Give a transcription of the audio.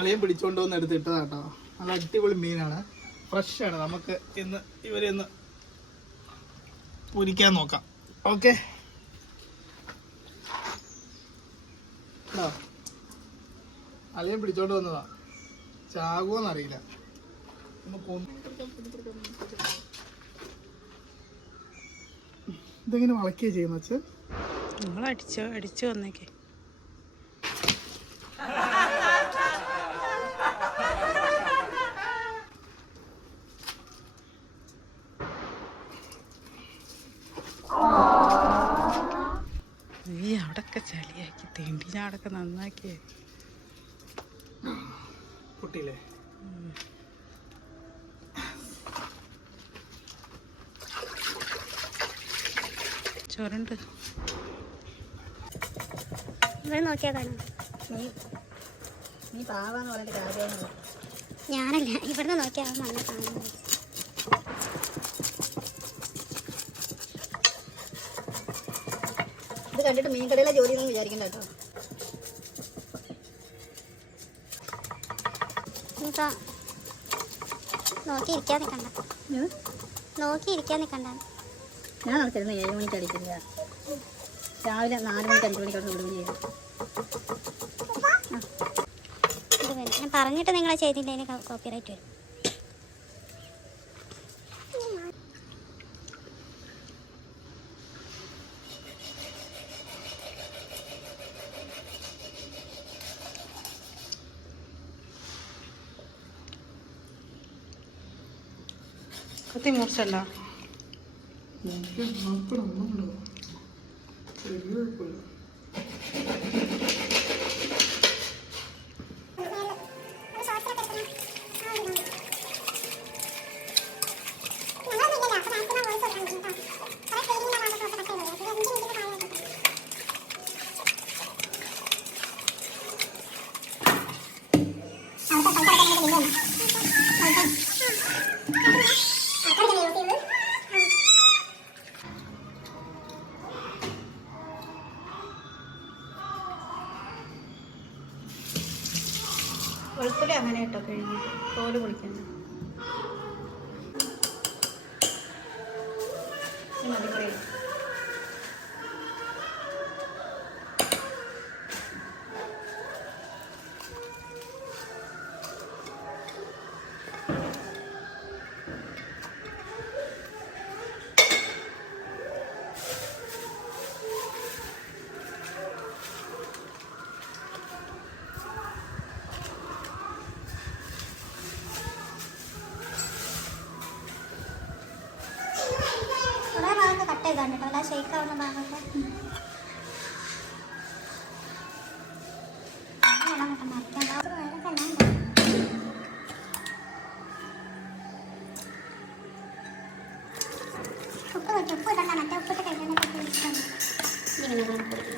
അളിയൻ പിടിച്ചോണ്ട് വന്ന് എടുത്തിട്ടതാ കേട്ടോ നല്ല അടിപൊളി മീനാണ്. ഫ്രഷ് ആണ്. നമുക്ക് ഇന്ന് ഇവരെ പൊരിക്കാൻ നോക്കാം. ഓക്കെ അളിയൻ പിടിച്ചോണ്ട് വന്നതാ. കൊന്ന്. ഇതെങ്ങനെ വളക്കുകയാണ് ചെയ്യുന്ന വെച്ചാൽ നിങ്ങൾ അടിച്ചോ അടിച്ചു വന്നേക്ക്. അവിടൊക്കെ ചളിയാക്കി തേണ്ടി ഞാടൊക്കെ നന്നാക്കിയേ. കുട്ടിയില്ലേ ചുരണ്ട് ഇവിടെ നോക്കിയാ കാണും. നീ നീ പാവാന്ന് പറഞ്ഞിട്ട് കാര്യമൊന്നുമില്ല. ഞാനല്ല ഇവിടുന്ന് നോക്കിയാ കാണുന്നത് ഇത് കണ്ടിട്ട് മീൻ കടയിലെ ജോലി ഒന്നും വിചാരിക്കണ്ട കേട്ടോ. നോക്കിയിരിക്കാൻ നിൽക്കണ്ട. നോക്കിയിരിക്കാൻ നിൽക്കണ്ട. ഞാൻ നടത്തിരുന്നു ഏഴ് മണിക്ക് അടിക്കില്ല രാവിലെ നാല് മണിക്ക് അഞ്ച് മണിക്കാണ് വരും. ഞാൻ പറഞ്ഞിട്ട് നിങ്ങൾ ചെയ്തില്ലെങ്കിൽ കോപ്പിറൈറ്റ് വരും. കത്തി മുറിച്ചല്ല മാത്രം ഒന്നുമില്ല ചെറിയ കുഴപ്പമില്ല വെളുത്തുള്ളി അങ്ങനെ കേട്ടോ കഴുകി. തോൽ പൊളിക്കണ്ട. ഇത് മതി ഇതാണ് കേട്ടോ അല്ല ഷേക്ക് ആവുന്ന ഭാഗമൊക്കെ വെള്ളം കിട്ടാൻ മരിക്കണ്ട വെള്ളം കണ്ടാ ഉപ്പ് നോക്കി ഉപ്പ് ഇടണ്ട മറ്റേ ഉപ്പിട്ട് കഴിഞ്ഞാൽ ഇങ്ങനെ